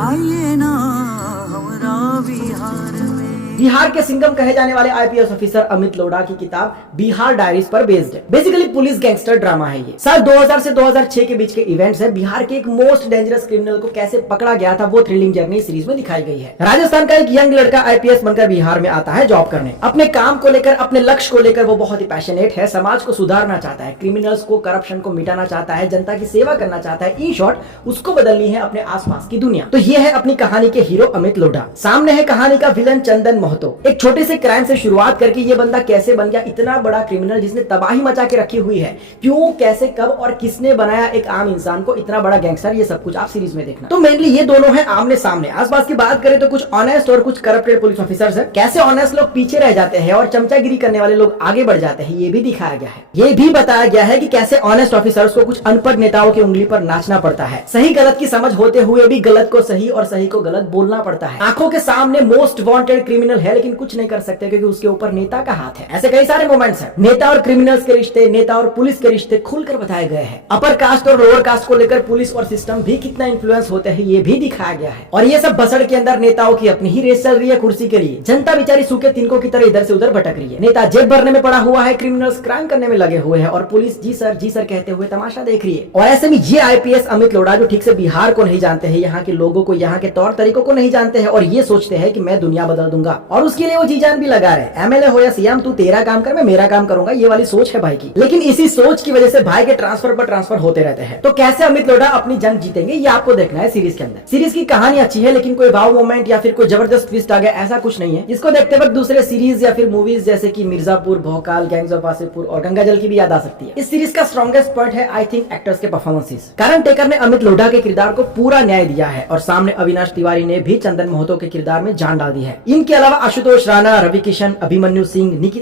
आइए ना हमरा बिहार में। बिहार के सिंघम कहे जाने वाले आईपीएस ऑफिसर अमित लोढ़ा की किताब बिहार डायरीज पर बेस्ड है। बेसिकली पुलिस गैंगस्टर ड्रामा है ये। साल 2000 से 2006 के बीच के इवेंट्स है। बिहार के एक मोस्ट डेंजरस क्रिमिनल को कैसे पकड़ा गया था वो थ्रिलिंग जर्नी सीरीज में दिखाई गई है। राजस्थान का एक यंग लड़का आईपीएस बनकर बिहार में आता है जॉब करने। अपने काम को लेकर, अपने लक्ष्य को लेकर वो बहुत ही पैशनेट है। समाज को सुधारना चाहता है, क्रिमिनल्स को, करप्शन को मिटाना चाहता है, जनता की सेवा करना चाहता है। इन शॉर्ट उसको बदलनी है अपने आसपास की दुनिया। तो ये है अपनी कहानी के हीरो अमित लोढ़ा। सामने है कहानी का विलन चंदन महतो। एक छोटे से क्राइम से शुरुआत करके ये बंदा कैसे बन गया इतना बड़ा क्रिमिनल जिसने तबाही मचा के रखी हुई है। क्यों, कैसे, कब और किसने बनाया एक आम इंसान को इतना बड़ा गैंगस्टर, ये सब कुछ आप सीरीज में देखना। तो मेनली ये दोनों हैं आमने सामने। आसपास की बात करें तो कुछ ऑनेस्ट और कुछ करप्टेड पुलिस ऑफिसर्स हैं। कैसे ऑनेस्ट लोग पीछे रह जाते हैं और चमचागिरी करने वाले लोग आगे बढ़ जाते हैं, ये भी दिखाया गया है। ये भी बताया गया है कि कैसे ऑनेस्ट ऑफिसर्स को कुछ अनपढ़ नेताओं की उंगली पर नाचना पड़ता है। सही गलत की समझ होते हुए भी गलत को सही और सही को गलत बोलना पड़ता है। आंखों के सामने मोस्ट वांटेड क्रिमिनल है लेकिन कुछ नहीं कर सकते क्योंकि उसके ऊपर नेता का हाथ है। ऐसे कई सारे मोमेंट्स हैं। नेता और क्रिमिनल्स के रिश्ते, नेता और पुलिस के रिश्ते खुलकर बताए गए हैं। अपर कास्ट और लोअर कास्ट को लेकर पुलिस और सिस्टम भी कितना इन्फ्लुएंस होते हैं ये भी दिखाया गया है। और ये सब बसड़ के अंदर नेताओं की अपनी ही रेस चल रही है कुर्सी के लिए। जनता बेचारी सूखे तिनकों की तरह इधर से उधर भटक रही है। नेता जेब भरने में पड़ा हुआ है, क्रिमिनल्स क्राइम करने में लगे हुए हैं और पुलिस जी सर कहते हुए तमाशा देख रही है। और ऐसे में ये आईपीएस अमित लोढ़ा जो ठीक से बिहार को नहीं जानते हैं, यहाँ के लोगों को, यहाँ के तौर तरीकों को नहीं जानते हैं और ये सोचते हैं कि मैं दुनिया बदल दूंगा और उसके लिए वो जी जान भी लगा रहे। एमएलए हो या सीएम, तू तेरा काम कर, मैं मेरा काम करूंगा, ये वाली सोच है भाई की। लेकिन इसी सोच की वजह से भाई के ट्रांसफर पर ट्रांसफर होते रहते हैं। तो कैसे अमित लोढ़ा अपनी जंग जीतेंगे ये आपको देखना है सीरीज के अंदर। सीरीज की कहानी अच्छी है लेकिन कोई वाव मोमेंट या फिर कोई जबरदस्त ट्विस्ट आ गया ऐसा कुछ नहीं है। इसको देखते वक्त दूसरे सीरीज या फिर मूवीज जैसे कि मिर्जापुर, भोकाल, गैंग्स ऑफ वासेपुर और गंगाजल की भी याद आ सकती है। इस सीरीज का स्ट्रॉन्गेस्ट पॉइंट है आई थिंक एक्टर्स के परफॉर्मेंसेस। करण टेकर ने अमित लोढ़ा के किरदार को पूरा न्याय दिया है और सामने अविनाश तिवारी ने भी चंदन महतो के किरदार में जान डाल दी है। इनके अलावा आशुतोष राणा, रवि किशन, अभिमन्यु सिंह, निकी